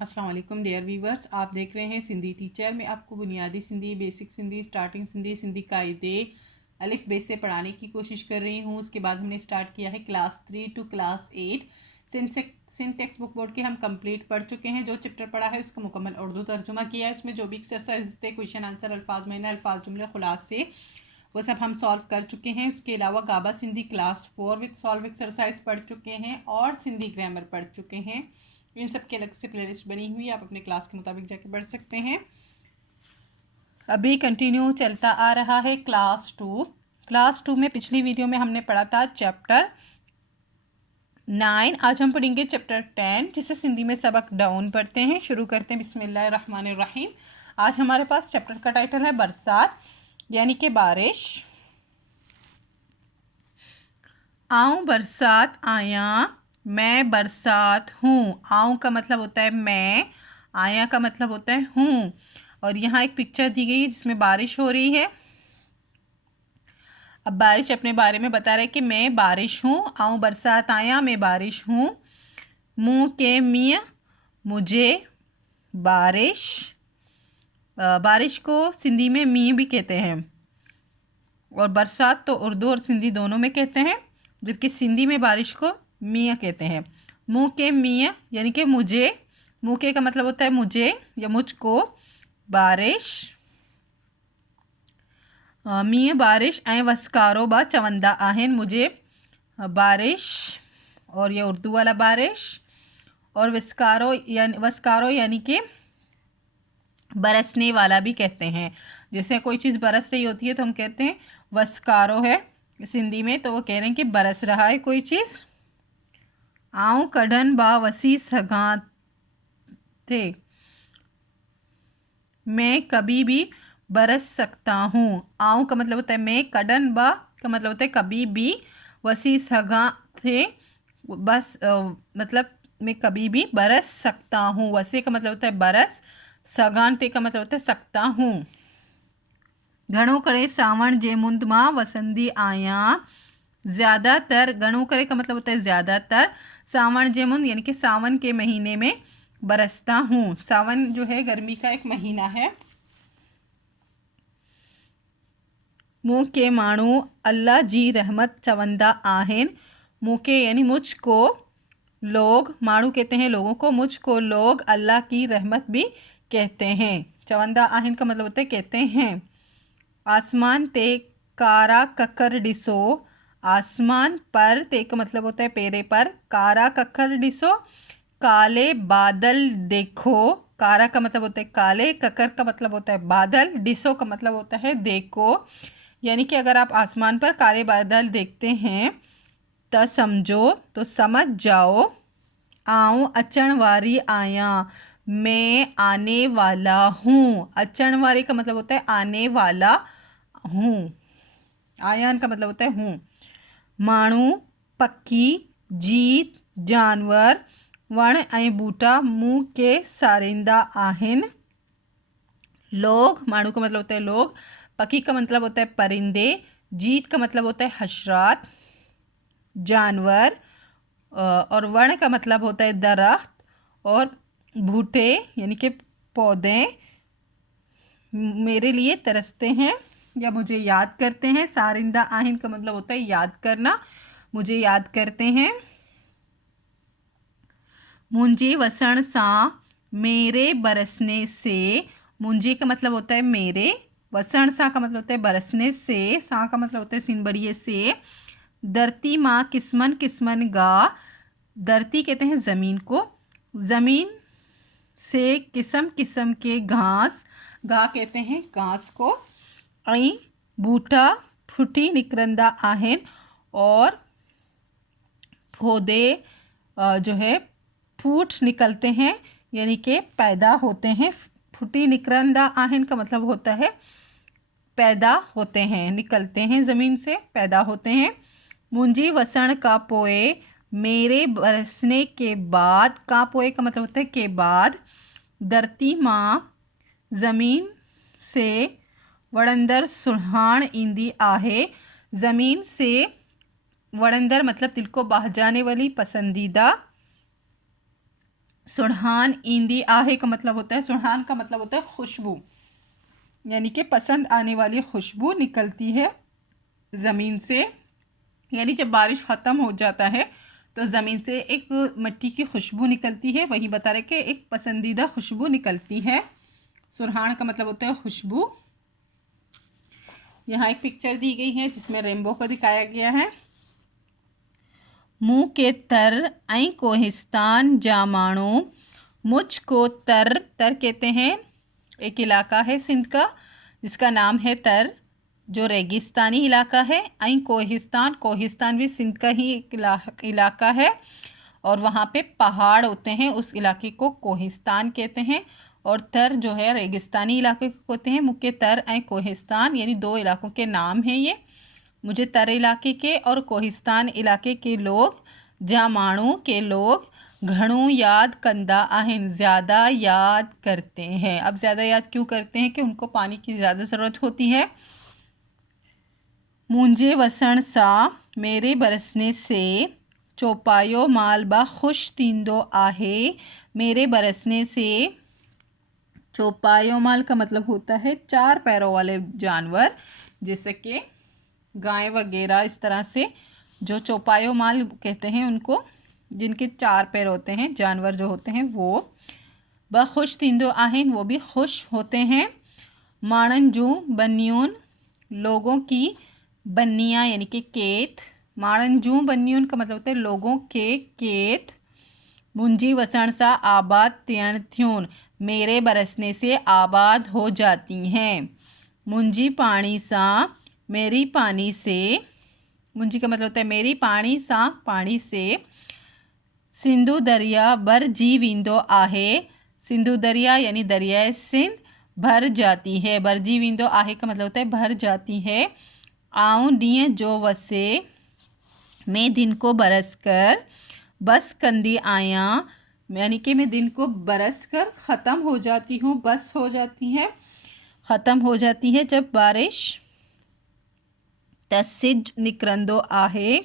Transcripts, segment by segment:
अस्सलाम वालेकुम dear viewers, आप देख रहे हैं सिंधी टीचर में। आपको बुनियादी सिंधी, बेसिक सिंधी, स्टार्टिंग सिंधी, सिंधी कायदे अलिफ बे से पढ़ाने की कोशिश कर रही हूँ। उसके बाद हमने स्टार्ट किया है class 3 to class 8। Sindh text book board के हम कंप्लीट पढ़ चुके हैं। जो चैप्टर पढ़ा है उसका मुकम्मल उर्दू तर्जुमा किया है। उसमें जो भी एक्सरसाइज थे, क्वेश्चन आंसर, अल्फाज महीना, अल्फाज जुमले, खुलासे, वो सब हम सॉल्व कर चुके हैं। उसके अलावा गाबा सिंधी क्लास 4 विद सॉल्व एक्सरसाइज पढ़ चुके हैं और सिंधी ग्रामर पढ़ चुके हैं। इन सब के अलग से प्लेलिस्ट बनी हुई है, आप अपने क्लास के मुताबिक जाके पढ़ सकते हैं। अभी कंटिन्यू चलता आ रहा है क्लास 2। क्लास 2 में पिछली वीडियो में हमने पढ़ा था चैप्टर 9। आज हम पढ़ेंगे चैप्टर 10, जिसे सिंधी में सबक डाउन पढ़ते हैं। शुरू करते हैं बिस्मिल्लाहिर्रहमानिर्रहीम। आज हमारे पास चैप्टर का टाइटल है बरसात, यानी कि बारिश। आऊँ बरसात आया, मैं बरसात हूँ। आऊँ का मतलब होता है मैं, आया का मतलब होता है हूँ। और यहाँ एक पिक्चर दी गई है जिसमें बारिश हो रही है। अब बारिश अपने बारे में बता रहा है कि मैं बारिश हूँ। आऊँ बरसात आया, मैं बारिश हूँ। मुँह के मियाँ, मुझे बारिश। बारिश को सिंधी में मी भी कहते हैं, और बरसात तो उर्दू और सिंधी दोनों में कहते हैं, जबकि सिंधी में बारिश को मियाँ कहते हैं। मुँह के मियाँ यानी कि मुझे, मुँह के का मतलब होता है मुझे या मुझको, बारिश। मियाँ बारिश ऐं वस्कारो बा चवंदा आहिन, मुझे बारिश, और ये उर्दू वाला बारिश। और वस्कारो यानी कि बरसने वाला भी कहते हैं। जैसे कोई चीज़ बरस रही होती है तो हम कहते हैं वस्कारो है सिंधी में, तो वो कह रहे हैं कि बरस रहा है कोई चीज़। आऊँ कढ़न बा वसी सघां थे, मैं कभी भी बरस सकता हूँ। आऊँ का मतलब होता है मैं, कढ़न बा का मतलब होता है कभी भी, वसी सघां थे बस मतलब मैं कभी भी बरस सकता हूँ। वसे का मतलब होता है बरस, सघां थे का मतलब होता है सकता हूँ। घणो करे सावण जे मुंद मां वसंदी आया, ज़्यादातर। घणो करे का मतलब होता है ज़्यादातर। सावण जे मुंद यानी कि सावन के महीने में बरसता हूँ। सावन जो है गर्मी का एक महीना है। मुँह के माण्हू अल्लाह जी रहमत चवंदा आहिन, मुँह के यानी मुझको, लोग, माण्हू कहते हैं लोगों को, मुझको लोग अल्लाह की रहमत भी कहते हैं। चवंदा आहिन का मतलब होता है कहते हैं। आसमान ते कारा ककर डिसो, आसमान पर, ते का मतलब होता है पेरे पर, कारा ककर डिसो, काले बादल देखो। कारा का मतलब होता है काले, ककर का मतलब होता है बादल, डिसो का मतलब होता है देखो। यानी कि अगर आप आसमान पर काले बादल देखते हैं तो समझो, तो समझ जाओ। आऊँ अचण वारी आया, मैं आने वाला हूँ। अचण वारी का मतलब होता है आने वाला हूँ। आयान का मतलब होता है हूँ। माण्हू, पखी, जीत, जानवर, वण ऐं बूटा मुँह के सारींदा आहिन। लोग, माण्हू का मतलब होता है लोग, पखी का मतलब होता है परिंदे, जीत का मतलब होता है हशरात, जानवर, और वर्ण का मतलब होता है दरख्त, और भूटे यानी कि पौधे मेरे लिए तरसते हैं या मुझे याद करते हैं। सारिंदा आहिन का मतलब होता है याद करना, मुझे याद करते हैं। मुंजे वसण सा, मेरे बरसने से। मुंजे का मतलब होता है मेरे, वसण सा का मतलब होता है बरसने से, सा का मतलब होता है सिन बड़िए से। धरती माँ किस्मन किस्मन गा, धरती कहते हैं ज़मीन को, ज़मीन से किस्म किस्म के घास, गा कहते हैं घास को। ऐं बूटा फुटी निकरंदा आहिन, और पौधे जो है फूट निकलते हैं यानी कि पैदा होते हैं। फुटी निकरंदा आहिन का मतलब होता है पैदा होते हैं, निकलते हैं ज़मीन से, पैदा होते हैं। मुंजी वसण का पोए, मेरे बरसने के बाद, का पोए का मतलब होता है के बाद। धरती माँ ज़मीन से, वड़ंदर सुल्हान ईंदी आहे, ज़मीन से वड़ंदर मतलब दिल को बह जाने वाली, पसंदीदा। सुढ़ान ईंदी आहे का मतलब होता है, सुढ़ान का मतलब होता है खुशबू, यानी कि पसंद आने वाली खुशबू निकलती है ज़मीन से। यानी जब बारिश ख़त्म हो जाता है तो ज़मीन से एक मिट्टी की खुशबू निकलती है, वही बता रहे कि एक पसंदीदा खुशबू निकलती है। सुरहान का मतलब होता है खुशबू। यहाँ एक पिक्चर दी गई है जिसमें रेनबो को दिखाया गया है। मुँह के तर ऐं कोहिस्तान जा माणो, मुझको तर, तर कहते हैं एक इलाका है सिंध का जिसका नाम है तर, जो रेगिस्तानी इलाका है। ऐं कोहिस्तान, कोहिस्तान भी सिंध का ही एक इलाका है और वहाँ पे पहाड़ होते हैं, उस इलाके को कोहिस्तान कहते हैं। और तर जो है रेगिस्तानी इलाके को कहते हैं। मुख्य तर ऐं कोहिस्तान यानी दो इलाकों के नाम हैं ये। मुझे तर इलाके के और कोहिस्तान इलाके के लोग, जा माण्हू के लोग, घणो याद कंदा आहिन, ज़्यादा याद करते हैं। अब ज़्यादा याद क्यों करते हैं कि उनको पानी की ज़्यादा ज़रूरत होती है। मुंहिंजे वसण सां, मेरे बरसने से, चौपायो मालबा खुश थींदो आहे। मेरे बरसने से, चौपायो माल का मतलब होता है चार पैरों वाले जानवर, जैसे कि गाय वगैरह। इस तरह से जो चौपायो माल कहते हैं उनको, जिनके चार पैर होते हैं, जानवर जो होते हैं वो। ब खुश थींदो आहिन, वो भी खुश होते हैं। माणन जूं बनियून, लोगों की बन्नियाँ यानी कि केत। माणन जूं बनियून का मतलब होता है लोगों के केत। मुंहिंजी वसण सा आबाद थियण थियूं, मेरे बरसने से आबाद हो जाती हैं। मुंहिंजी पाणी सा, मेरी पानी से, मुंहिंजी का मतलब होता है मेरी, पाणी सा पानी से। सिंधु दरिया भरजी वेंदो आहे, सिंधु दरिया यानी दरियाए सिंध भर जाती है। भरजी वेंदो आहे का मतलब होता है भर जाती है। आऊं ॾींहं जो वसे, मैं दिन को बरस कर बस कंदी आया, यानी कि मैं दिन को बरस कर ख़त्म हो जाती हूँ, बस हो जाती है, ख़त्म हो जाती है जब बारिश। त सिज निकरंदो आहे,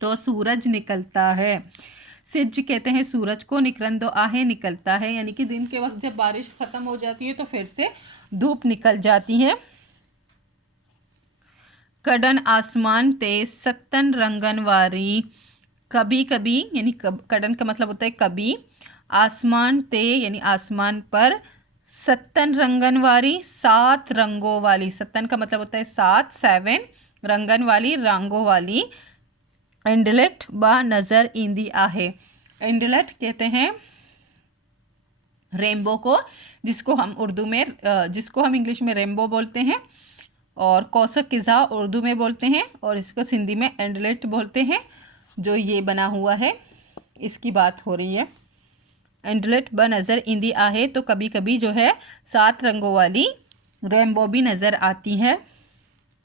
तो सूरज निकलता है। सिज कहते हैं सूरज को, निकरंदो आहे निकलता है, यानी कि दिन के वक्त जब बारिश ख़त्म हो जाती है तो फिर से धूप निकल जाती है। कड़न आसमान ते सत्तन रंगन वारी, कभी कभी यानी कड़न का मतलब होता है कभी, आसमान ते यानी आसमान पर, सत्तन रंगन वाली सात रंगों वाली, सत्तन का मतलब होता है सात, 7, रंगन वाली रंगों वाली। एंडलेट बा नज़र ईंदी आहे, एंडलेट कहते हैं रेनबो को, जिसको हम उर्दू में जिसको हम इंग्लिश में रेनबो बोलते हैं और कौसक किज़ा उर्दू में बोलते हैं और इसको सिंधी में एंडलेट बोलते हैं। जो ये बना हुआ है इसकी बात हो रही है। एंडलेट ब नज़र ईंदी आहे, तो कभी कभी जो है 7 रंगों वाली रेनबो भी नज़र आती है।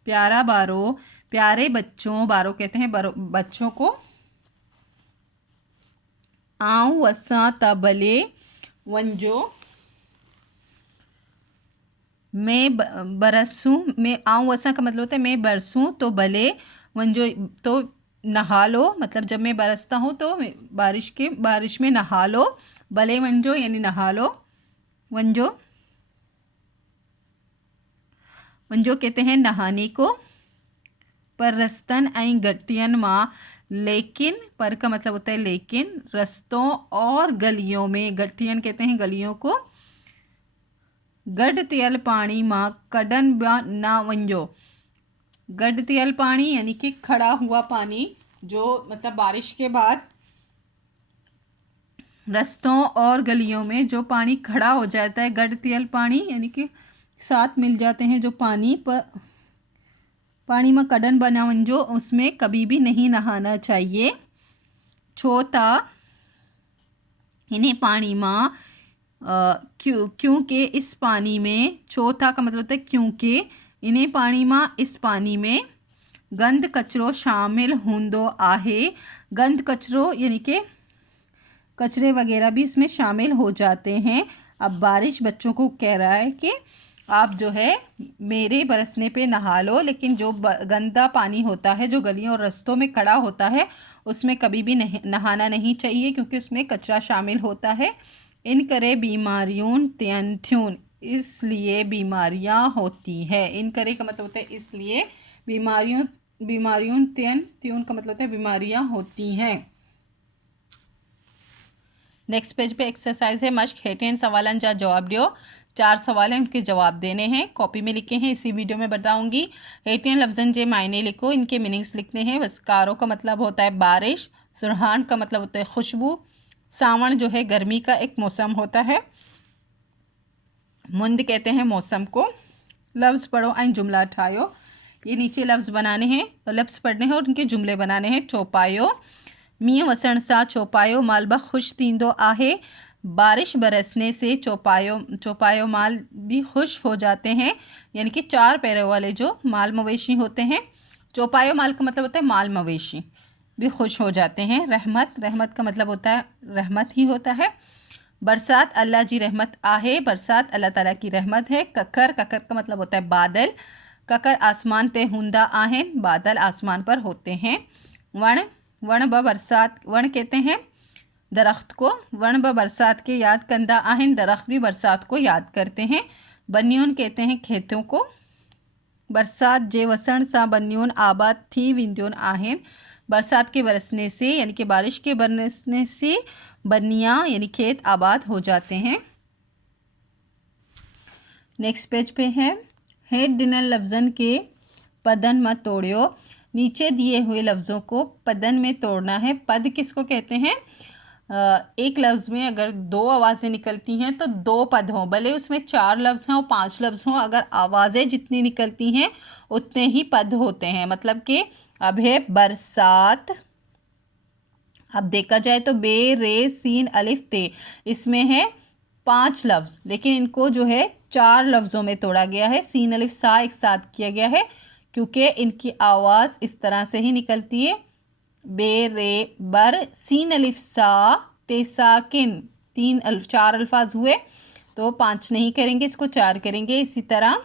प्यारा बारो, प्यारे बच्चों, बारो कहते हैं बच्चों को। आऊं वसा तबले वंजो, मैं बरसूं, मैं आऊँ वसा का मतलब होता है मैं बरसूं तो भले, वंजो तो नहा लो, मतलब जब मैं बरसता हूँ तो बारिश में नहा लो। भले वंजो यानी नहा लो। वंजो, वंजो कहते हैं नहाने को। पर रस्तन ऐं गटियन माँ, लेकिन, पर का मतलब होता है लेकिन, रस्तों और गलियों में, गटियन कहते हैं गलियों को। गड तियल पानी माँ कड़न ना वंजो, गड तियल पानी यानी कि खड़ा हुआ पानी, जो मतलब बारिश के बाद रस्तों और गलियों में जो पानी खड़ा हो जाता है, गड तियल पानी यानी कि साथ मिल जाते हैं जो पानी पर, पानी में कड़न बना वंजो, उसमें कभी भी नहीं नहाना चाहिए। छोता इन्हें पानी माँ, क्योंकि इस पानी में, छोथा का मतलब होता है क्योंकि, इन्हें पानी माँ इस पानी में, गंद कचरो शामिल हूंदो आहे, गंद कचरो यानी कि कचरे वगैरह भी इसमें शामिल हो जाते हैं। अब बारिश बच्चों को कह रहा है कि आप जो है मेरे बरसने पे नहा लो, लेकिन जो गंदा पानी होता है जो गलियों और रास्तों में खड़ा होता है उसमें कभी भी नहीं नहाना नहीं चाहिए, क्योंकि उसमें कचरा शामिल होता है। इन करे बीमारियों त्यन थ्यून, इसलिए बीमारियां होती है। इन करे का मतलब होता है इसलिए, बीमारियों बीमारियों त्यन त्यून का मतलब होता है बीमारियां होती हैं। नेक्स्ट पेज पे एक्सरसाइज है मश्क हेटेन सवालन जा जवाब दियो। 4 सवाल हैं, उनके जवाब देने हैं। कॉपी में लिखे हैं, इसी वीडियो में बताऊंगी। हेटेन लफ्जन जे मायने लिखो, इनके मीनिंग्स लिखने हैं। वस्कारो का मतलब होता है बारिश, सुरहान का मतलब होता है खुशबू, सावन जो है गर्मी का एक मौसम होता है, मुंद कहते हैं मौसम को। लफ्ज़ पढ़ो एंड जुमला ठायो, ये नीचे लफ्ज़ बनाने हैं, लफ्ज़ पढ़ने हैं और उनके जुमले बनाने हैं। चौपायो मींह वसण सा चौपायो मालबा खुश थींदो आहे, बारिश बरसने से चौपायो माल भी खुश हो जाते हैं, यानी कि 4 पैरों वाले जो माल मवेशी होते हैं। चौपायो माल का मतलब होता है माल मवेशी भी खुश हो जाते हैं। रहमत का मतलब होता है रहमत ही होता है। बरसात अल्लाह जी रहमत आहे, बरसात अल्लाह ताला की रहमत है। ककर का मतलब होता है बादल, ककर आसमान ते हुंदा आहेन, बादल आसमान पर होते हैं। वण ब बरसात, वण कहते हैं दरख्त को, वण ब बरसात के याद कंदा आहेन, दरख्त भी बरसात को याद करते हैं। बन्यून कहते हैं खेतों को। बरसात जे वसण सा बन्यून आबाद थी विंद्योन आहेन, बरसात के बरसने से यानी कि बारिश के बरसने से बनिया यानी खेत आबाद हो जाते हैं। नेक्स्ट पेज पे है हेड डिनर लफ्ज़न के पदन मत तोड़ियो, नीचे दिए हुए लफ्ज़ों को पदन में तोड़ना है। पद किसको कहते हैं? एक लफ्ज़ में अगर 2 आवाज़ें निकलती हैं तो 2 पद हों, भले उसमें 4 लफ्ज़ हों 5 लफ्ज़ हों, अगर आवाज़ें जितनी निकलती हैं उतने ही पद होते हैं। मतलब कि अब है बरसात, अब देखा जाए तो बे रे सीन अलिफ ते, इसमें है 5 लफ्ज़, लेकिन इनको जो है 4 लफ्ज़ों में तोड़ा गया है। सीन अलिफ सा एक साथ किया गया है, क्योंकि इनकी आवाज़ इस तरह से ही निकलती है। बे रे बर सीन अलिफ सा ते साकिन, 4 अल्फाज हुए, तो 5 नहीं करेंगे, इसको 4 करेंगे। इसी तरह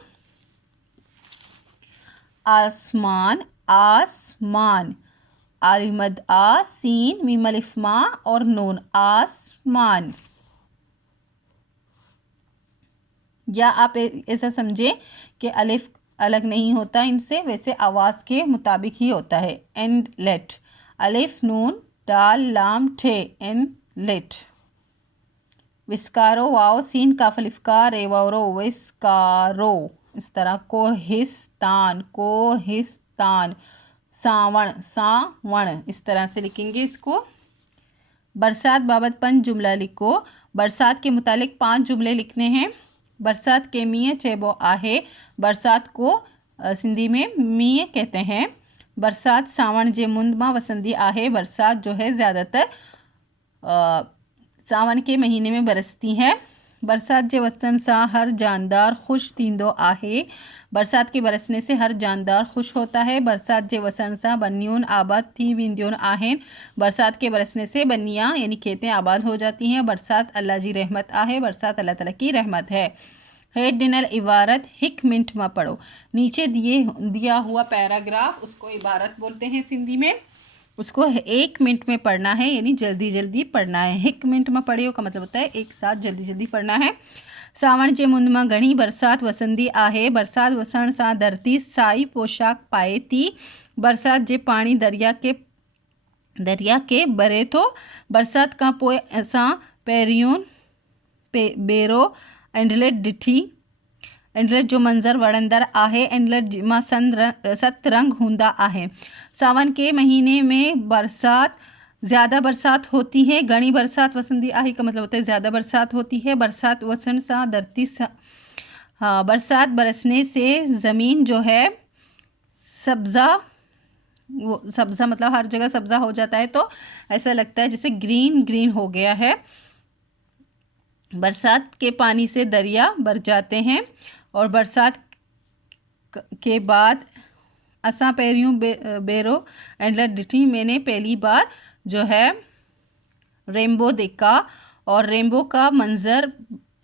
आसमान आसमान, आलिमद आ सीन मीम अलिफ मा और नून, आसमान। या आप ऐसा समझें कि अलिफ अलग नहीं होता इनसे, वैसे आवाज़ के मुताबिक ही होता है। एंड लेट, अलिफ नून दाल लाम ठे, एंड लेट। विस्कारो वाओ सीन काफ अलिफ का रेवारो, विस्कारो। इस तरह कोहिस्तान कोहिस्तान, सावण सावण, इस तरह से लिखेंगे इसको। बरसात बाबत 5 जुमला लिखो, बरसात के मुतालिक 5 जुमले लिखने हैं। बरसात के मियाँ चेबो आहे, बरसात को सिंधी में मियाँ कहते हैं। बरसात सावण जे मुंदमा वसंदी आहे, बरसात जो है ज़्यादातर सावन के महीने में बरसती है। बरसात जे वसन सा हर जानदार खुश थींदो आहे, बरसात के बरसने से हर जानदार खुश होता है। बरसात जे वसन सा बन्यून आबाद थी विंद्योन आहेन, बरसात के बरसने से बनियाँ यानी खेतें आबाद हो जाती हैं। बरसात अल्लाह जी रहमत आहे, बरसात अल्लाह ताला की रहमत है। हेड डिनल इबारत हिक मिनट में पढ़ो, नीचे दिया हुआ पैराग्राफ उसको इबारत बोलते हैं सिंधी में, उसको 1 मिनट में पढ़ना है, यानी जल्दी जल्दी पढ़ना है। हिक मिनट में पढ़ियो का मतलब होता है एक साथ जल्दी जल्दी पढ़ना है। सावण जे मुंद में घणी बरसात वसंदी आहे, बरसात वसण सां धरती साई पोशाक पाए थी। बरसात जे पानी दरिया के भरे थो, बरसात का पोइ असां पहिरियों बेरो एंडलेट ॾिठी, एंडलेट जो मंज़र वणंदड़ आहे, एंडलेट मां 7 रंग हूंदा आहे। सावन के महीने में बरसात ज़्यादा बरसात होती है। घणी बरसात वसंदी आहे का मतलब होता है ज़्यादा बरसात होती है। बरसात वसन सा धरती हाँ, बरसात बरसने से ज़मीन जो है सब्ज़ा, वो सब्ज़ा मतलब हर जगह सब्ज़ा हो जाता है, तो ऐसा लगता है जैसे ग्रीन ग्रीन हो गया है। बरसात के पानी से दरिया भर जाते हैं, और बरसात के बाद असां पहिरियों बेरो एंडलेट ॾिठी, मैंने पहली बार जो है रेनबो देखा, और रेनबो का मंज़र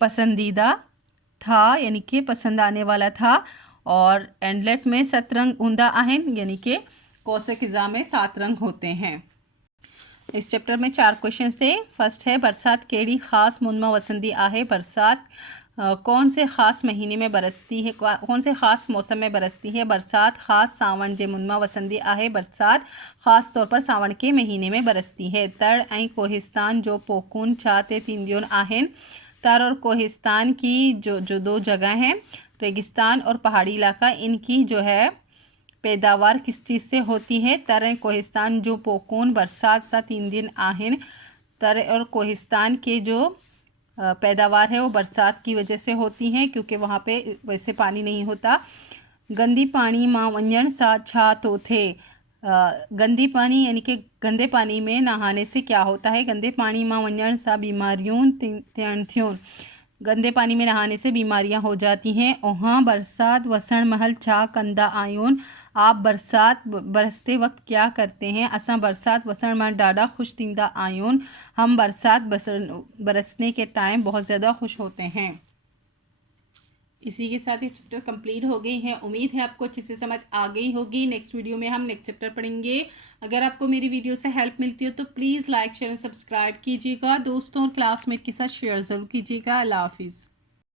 पसंदीदा था यानी कि पसंद आने वाला था। और एंडलेट में 7 रंग हूंदा आहिनि यानी कि कोसे-क़िज़ा में 7 रंग होते हैं। इस चैप्टर में 4 क्वेश्चन थे। फर्स्ट है बरसात केड़ी ख़ास मुंद में वसंदी आहे। बरसात कौन से ख़ास महीने में बरसती है, कौन से ख़ास मौसम में बरसती है। बरसात ख़ास सावण जे मुंद में वसंदी आहे। बरसात ख़ास तौर पर सावण के महीने में बरसती है। तड़ ऐं कोहिस्तान जो पोकून छा ते थींदियूं आहिनि। तर और कोहिस्तान की जो 2 जगह हैं, रेगिस्तान और पहाड़ी इलाका, इनकी जो है पैदावार किस चीज़ से होती है। तर ऐं कोहिस्तान जो पोकून बरसात सा थींदियूं आहिनि। तर और कोहिस्तान के जो पैदावार है वो बरसात की वजह से होती हैं क्योंकि वहाँ पे वैसे पानी नहीं होता। गंदी पानी मां वञण सा छा तो थे। गंदी पानी यानी कि गंदे पानी में नहाने से क्या होता है। गंदे पानी मां वञण सा बीमारियों थियण थियूं। गंदे पानी में नहाने से बीमारियां हो जाती हैं। ओहाँ बरसात वसण महल छा कंदा आयून। आप बरसात बरसते वक्त क्या करते हैं। असां बरसात वसण महल ॾाढा खुश थींदा आयून। हम बरसात बरसने के टाइम बहुत ज़्यादा खुश होते हैं। इसी के साथ ही चैप्टर कंप्लीट हो गई है। उम्मीद है आपको अच्छे से समझ आ गई होगी। नेक्स्ट वीडियो में हम नेक्स्ट चैप्टर पढ़ेंगे। अगर आपको मेरी वीडियो से हेल्प मिलती हो तो please like share and subscribe कीजिएगा। दोस्तों और क्लासमेट के साथ शेयर ज़रूर कीजिएगा। अल्लाह हाफिज़।